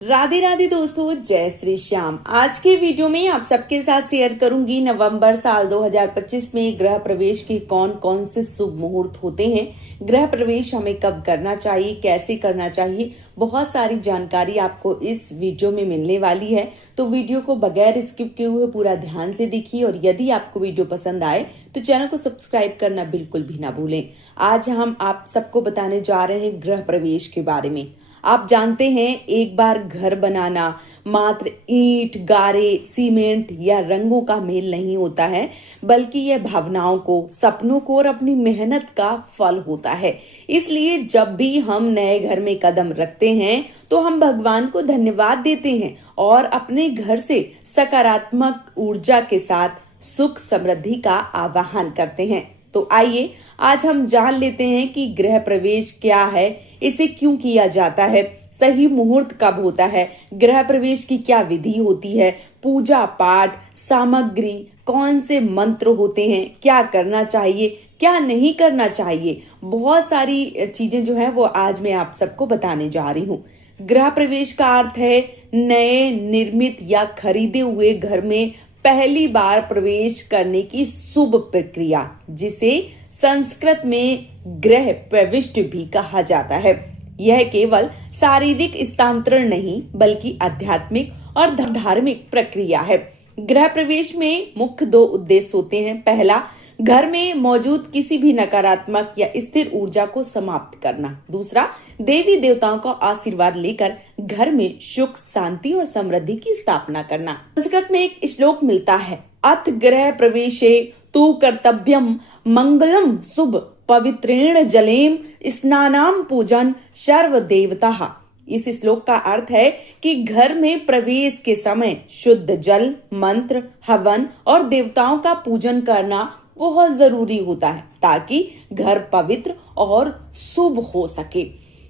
राधे राधे दोस्तों, जय श्री श्याम। आज के वीडियो में आप सबके साथ शेयर करूंगी नवंबर साल 2025 में गृह प्रवेश के कौन कौन से शुभ मुहूर्त होते हैं, गृह प्रवेश हमें कब करना चाहिए, कैसे करना चाहिए। बहुत सारी जानकारी आपको इस वीडियो में मिलने वाली है, तो वीडियो को बगैर स्किप किए हुए पूरा ध्यान से देखिए। और यदि आपको वीडियो पसंद आए तो चैनल को सब्सक्राइब करना बिल्कुल भी ना भूलें। आज हम आप सबको बताने जा रहे हैं गृह प्रवेश के बारे में। आप जानते हैं, एक बार घर बनाना मात्र ईंट, गारे, सीमेंट या रंगों का मेल नहीं होता है, बल्कि यह भावनाओं को, सपनों को और अपनी मेहनत का फल होता है। इसलिए जब भी हम नए घर में कदम रखते हैं तो हम भगवान को धन्यवाद देते हैं और अपने घर से सकारात्मक ऊर्जा के साथ सुख समृद्धि का आवाहन करते हैं। तो आइए आज हम जान लेते हैं कि गृह प्रवेश क्या है, इसे क्यों किया जाता है, सही मुहूर्त कब होता है, गृह प्रवेश की क्या विधि होती है, पूजा पाठ, सामग्री, कौन से मंत्र होते हैं, क्या करना चाहिए, क्या नहीं करना चाहिए। बहुत सारी चीजें जो है वो आज मैं आप सबको बताने जा रही हूँ। गृह प्रवेश का अर्थ है नए, निर्मित या खरीदे हुए घर में पहली बार प्रवेश करने की शुभ प्रक्रिया, जिसे संस्कृत में गृह प्रविष्ट भी कहा जाता है। यह केवल शारीरिक स्थानांतरण नहीं, बल्कि आध्यात्मिक और धार्मिक प्रक्रिया है। गृह प्रवेश में मुख्य दो उद्देश्य होते हैं। पहला, घर में मौजूद किसी भी नकारात्मक या स्थिर ऊर्जा को समाप्त करना। दूसरा, देवी देवताओं का आशीर्वाद लेकर घर में सुख, शांति और समृद्धि की स्थापना करना। संस्कृत में एक श्लोक मिलता है, अथ गृह प्रवेशे तु कर्तव्यम मंगलम शुभ पवित्रेण जलेम स्नानाम पूजन सर्व देवता। इस श्लोक का अर्थ है कि घर में प्रवेश के समय शुद्ध जल, मंत्र, हवन और देवताओं का पूजन करना बहुत जरूरी होता है, ताकि घर पवित्र और शुभ हो सके।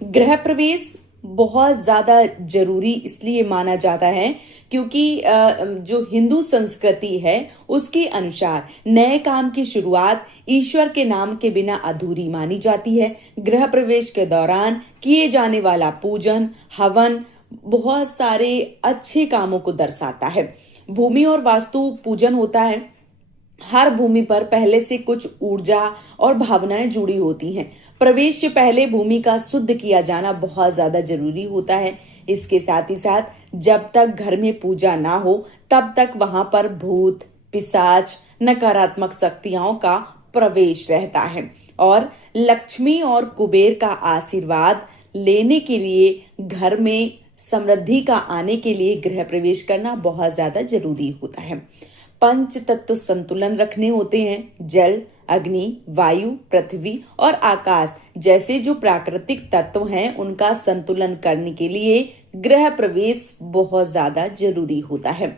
गृह प्रवेश बहुत ज्यादा जरूरी इसलिए माना जाता है क्योंकि जो हिंदू संस्कृति है उसके अनुसार नए काम की शुरुआत ईश्वर के नाम के बिना अधूरी मानी जाती है। गृह प्रवेश के दौरान किए जाने वाला पूजन, हवन बहुत सारे अच्छे कामों को दर्शाता है। भूमि और वास्तु पूजन होता है। हर भूमि पर पहले से कुछ ऊर्जा और भावनाएं जुड़ी होती हैं। प्रवेश से पहले भूमि का शुद्ध किया जाना बहुत ज्यादा जरूरी होता है। इसके साथ ही साथ जब तक घर में पूजा ना हो तब तक वहां पर भूत, पिशाच, नकारात्मक शक्तियों का प्रवेश रहता है। और लक्ष्मी और कुबेर का आशीर्वाद लेने के लिए, घर में समृद्धि का आने के लिए गृह प्रवेश करना बहुत ज्यादा जरूरी होता है। पंच तत्व संतुलन रखने होते हैं। जल, अग्नि, वायु, पृथ्वी और आकाश जैसे जो प्राकृतिक तत्व हैं, उनका संतुलन करने के लिए गृह प्रवेश बहुत ज्यादा जरूरी होता है।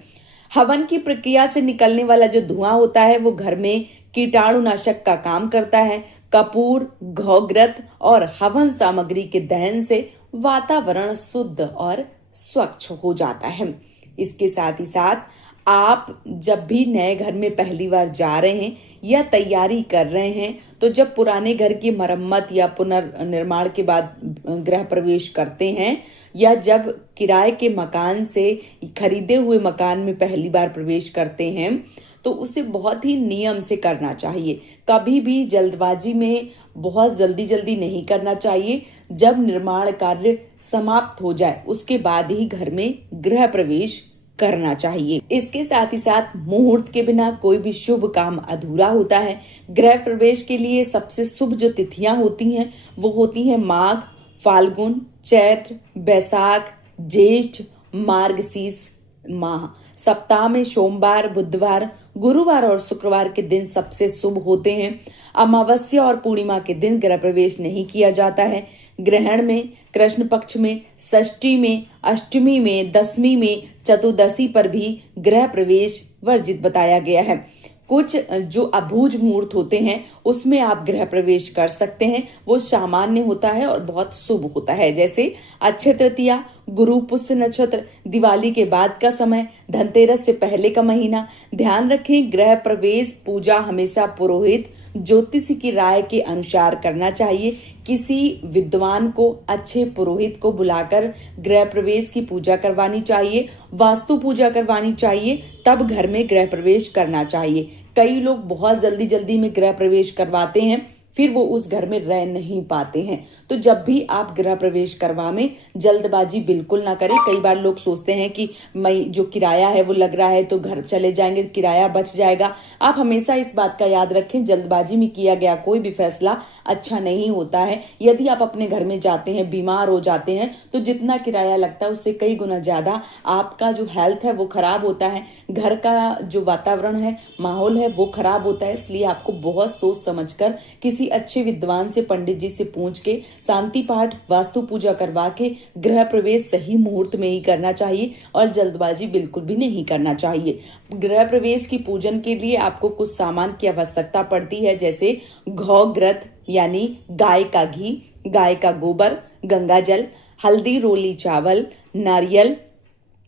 हवन की प्रक्रिया से निकलने वाला जो धुआं होता है वो घर में कीटाणुनाशक का काम करता है। कपूर, गौघृत और हवन सामग्री के दहन से वातावरण शुद्ध और स्वच्छ हो जाता है। इसके साथ ही साथ आप जब भी नए घर में पहली बार जा रहे हैं या तैयारी कर रहे हैं, तो जब पुराने घर की मरम्मत या पुनर्निर्माण के बाद गृह प्रवेश करते हैं, या जब किराए के मकान से खरीदे हुए मकान में पहली बार प्रवेश करते हैं, तो उसे बहुत ही नियम से करना चाहिए। कभी भी जल्दबाजी में बहुत जल्दी जल्दी नहीं करना चाहिए। जब निर्माण कार्य समाप्त हो जाए उसके बाद ही घर में गृह प्रवेश करना चाहिए। इसके साथ ही साथ मुहूर्त के बिना कोई भी शुभ काम अधूरा होता है। गृह प्रवेश के लिए सबसे शुभ जो तिथियां होती हैं वो होती हैं माघ, फाल्गुन, चैत्र, बैसाख, ज्येष्ठ, मार्गशीर्ष माह। सप्ताह में सोमवार, बुधवार, गुरुवार और शुक्रवार के दिन सबसे शुभ होते हैं। अमावस्या और पूर्णिमा के दिन गृह प्रवेश नहीं किया जाता है। ग्रहण में, कृष्ण पक्ष में, षष्ठी में, अष्टमी में, दशमी में, चतुर्दशी पर भी गृह प्रवेश वर्जित बताया गया है। कुछ जो अबूझ मुहूर्त होते हैं उसमें आप गृह प्रवेश कर सकते हैं, वो सामान्य होता है और बहुत शुभ होता है, जैसे अक्षय तृतीया, गुरु पुष्य नक्षत्र, दिवाली के बाद का समय, धनतेरस से पहले का महीना। ध्यान रखें, गृह प्रवेश पूजा हमेशा पुरोहित, ज्योतिष की राय के अनुसार करना चाहिए। किसी विद्वान को, अच्छे पुरोहित को बुलाकर गृह प्रवेश की पूजा करवानी चाहिए, वास्तु पूजा करवानी चाहिए, तब घर में गृह प्रवेश करना चाहिए। कई लोग बहुत जल्दी जल्दी में गृह प्रवेश करवाते हैं, फिर वो उस घर में रह नहीं पाते हैं। तो जब भी आप गृह प्रवेश करवाएं, जल्दबाजी बिल्कुल ना करें। कई बार लोग सोचते हैं कि मैं जो किराया है वो लग रहा है तो घर चले जाएंगे, किराया बच जाएगा। आप हमेशा इस बात का याद रखें, जल्दबाजी में किया गया कोई भी फैसला अच्छा नहीं होता है। यदि आप अपने घर में जाते हैं, बीमार हो जाते हैं, तो जितना किराया लगता है उससे कई गुना ज्यादा आपका जो हेल्थ है वो खराब होता है, घर का जो वातावरण है, माहौल है वो खराब होता है। इसलिए आपको बहुत सोच समझकर किसी अच्छे विद्वान से, पंडित जी से पूछ के शांति पाठ, वास्तु पूजा करवा के गृह प्रवेश सही मुहूर्त में ही करना चाहिए और जल्दबाजी बिल्कुल भी नहीं करना चाहिए। गृह प्रवेश की पूजन के लिए आपको कुछ सामान की आवश्यकता पड़ती है, जैसे गौ ग्रत यानी गाय का घी, गाय का गोबर, गंगा जल, हल्दी रोली चावल, नारियल,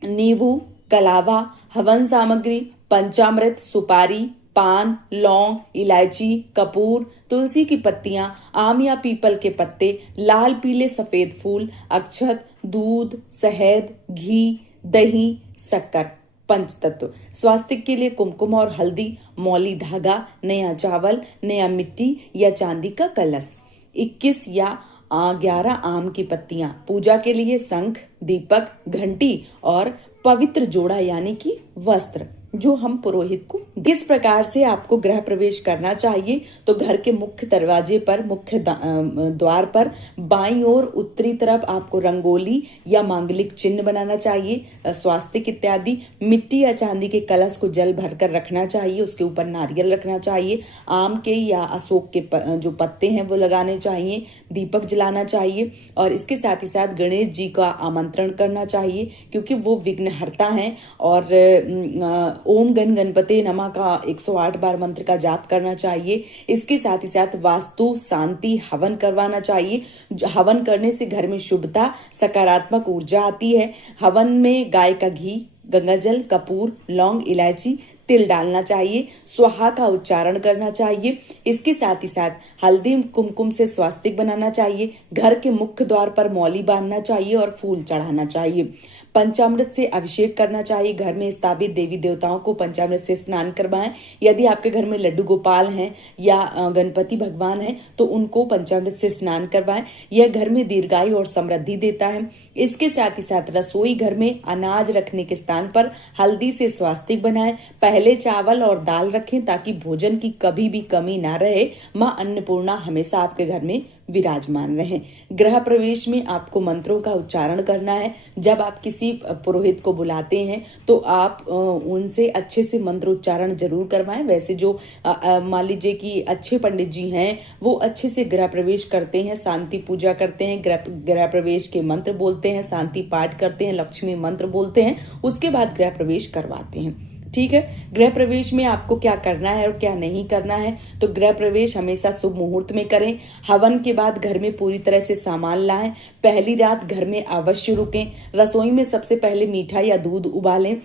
नींबू, कलावा, हवन सामग्री, पंचामृत, सुपारी, पान, लौंग, इलायची, कपूर, तुलसी की पत्तियां, आम या पीपल के पत्ते, लाल पीले सफेद फूल, अक्षत, दूध, शहद, घी, दही, शक्कर। पंचतत्व स्वास्थ्य के लिए कुमकुम और हल्दी, मौली धागा, नया चावल, नया मिट्टी या चांदी का कलश, 21 या 11 आम की पत्तियां। पूजा के लिए शंख, दीपक, घंटी और पवित्र जोड़ा यानी कि वस्त्र जो हम पुरोहित को। किस प्रकार से आपको गृह प्रवेश करना चाहिए, तो घर के मुख्य दरवाजे पर, मुख्य द्वार पर बाईं ओर उत्तरी तरफ आपको रंगोली या मांगलिक चिन्ह बनाना चाहिए, स्वास्तिक इत्यादि। मिट्टी या चांदी के कलश को जल भरकर रखना चाहिए, उसके ऊपर नारियल रखना चाहिए, आम के या अशोक के जो पत्ते हैं वो लगाने चाहिए, दीपक जलाना चाहिए और इसके साथ ही साथ गणेश जी का आमंत्रण करना चाहिए क्योंकि वो विघ्नहर्ता हैं। और ओम गण गणपते नमः का 108 बार मंत्र का जाप करना चाहिए। इसके साथ ही साथ वास्तु शांति हवन करवाना चाहिए। हवन करने से घर में शुभता, सकारात्मक ऊर्जा आती है। हवन में गाय का घी, गंगा जल, कपूर, लौंग, इलायची, तिल डालना चाहिए, स्वाहा का उच्चारण करना चाहिए। इसके साथ ही साथ हल्दी कुमकुम से स्वास्तिक बनाना चाहिए, घर के मुख्य द्वार पर मौली बांधना चाहिए और फूल चढ़ाना चाहिए। पंचामृत से अभिषेक करना चाहिए, घर में स्थापित देवी देवताओं को पंचामृत से स्नान करवाएं। यदि आपके घर में लड्डू गोपाल हैं या गणपति भगवान हैं तो उनको पंचामृत से स्नान करवाएं। यह घर में दीर्घायु और समृद्धि देता है। इसके साथ ही साथ रसोई घर में अनाज रखने के स्थान पर हल्दी से स्वास्तिक बनाएं। पहले चावल और दाल रखें ताकि भोजन की कभी भी कमी ना रहे। मां अन्नपूर्णा हमेशा आपके घर में विराजमान रहे। गृह प्रवेश में आपको मंत्रों का उच्चारण करना है। जब आप किसी पुरोहित को बुलाते हैं तो आप उनसे अच्छे से मंत्र उच्चारण जरूर करवाएं। वैसे जो मान लीजिए कि अच्छे पंडित जी हैं वो अच्छे से गृह प्रवेश करते हैं, शांति पूजा करते हैं, गृह प्रवेश के मंत्र बोलते हैं, शांति पाठ करते हैं, लक्ष्मी मंत्र बोलते हैं, उसके बाद गृह प्रवेश करवाते हैं। ठीक है, गृह प्रवेश में आपको क्या करना है और क्या नहीं करना है, तो गृह प्रवेश हमेशा शुभ मुहूर्त में करें। हवन के बाद घर में पूरी तरह से सामान लाएं। पहली रात घर में अवश्य रुकें। रसोई में सबसे पहले मीठा या दूध उबालें।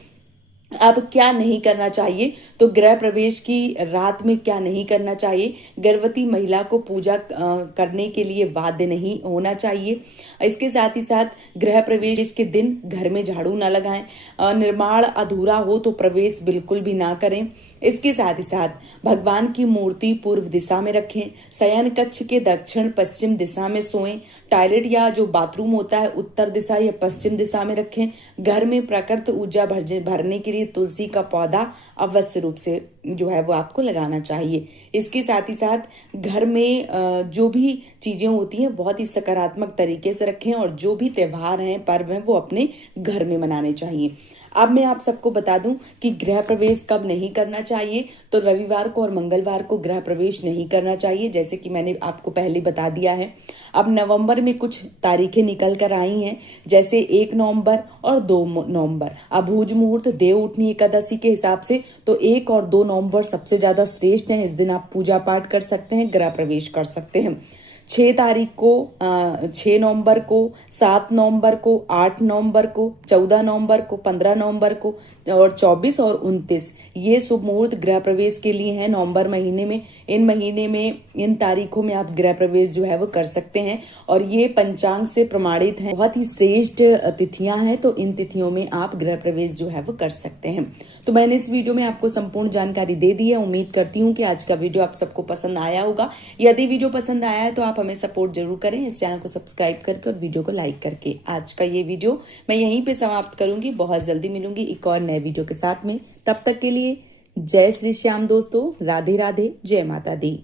अब क्या नहीं करना चाहिए, तो गृह प्रवेश की रात में क्या नहीं करना चाहिए, गर्भवती महिला को पूजा करने के लिए वाद्य नहीं होना चाहिए। इसके साथ ही साथ गृह प्रवेश के दिन घर में झाड़ू ना लगाएं। निर्माण अधूरा हो तो प्रवेश बिल्कुल भी ना करें। इसके साथ ही साथ भगवान की मूर्ति पूर्व दिशा में रखें। शयन कक्ष के दक्षिण पश्चिम दिशा में सोएं। टॉयलेट या जो बाथरूम होता है उत्तर दिशा या पश्चिम दिशा में रखें। घर में प्राकृत ऊर्जा भरने के लिए तुलसी का पौधा अवश्य रूप से जो है वो आपको लगाना चाहिए। इसके साथ ही साथ घर में जो भी चीजें होती हैं बहुत ही सकारात्मक तरीके से रखें और जो भी त्योहार हैं, पर्व हैं, वो अपने घर में मनाने चाहिए। अब मैं आप सबको बता दूं कि गृह प्रवेश कब नहीं करना चाहिए, तो रविवार को और मंगलवार को गृह प्रवेश नहीं करना चाहिए, जैसे कि मैंने आपको पहले बता दिया है। अब नवंबर में कुछ तारीखें निकल कर आई हैं, जैसे 1 नवंबर और 2 नवंबर अभूज मुहूर्त देव उठनी एकादशी के हिसाब से, तो 1 और 2 नवंबर सबसे ज्यादा श्रेष्ठ है। इस दिन आप पूजा पाठ कर सकते हैं, गृह प्रवेश कर सकते हैं। 6 तारीख को, 6 नवंबर को, 7 नवंबर को, 8 नवंबर को, 14 नवंबर को, 15 नवंबर को और 24 और 29 ये शुभ मुहूर्त गृह प्रवेश के लिए हैं नवंबर महीने में। इन महीने में इन तारीखों में आप गृह प्रवेश जो है वो कर सकते हैं और ये पंचांग से प्रमाणित है, बहुत ही श्रेष्ठ तिथियां हैं, तो इन तिथियों में आप गृह प्रवेश जो है वो कर सकते हैं। तो मैंने इस वीडियो में आपको संपूर्ण जानकारी दे दी है। उम्मीद करती हूँ कि आज का वीडियो आप सबको पसंद आया होगा। यदि वीडियो पसंद आया है तो आप हमें सपोर्ट जरूर करें इस चैनल को सब्सक्राइब करके और वीडियो को लाइक करके। आज का ये वीडियो मैं यहीं पे समाप्त करूंगी। बहुत जल्दी मिलूंगी एक और नए वीडियो के साथ में। तब तक के लिए जय श्री श्याम दोस्तों। राधे राधे, जय माता दी।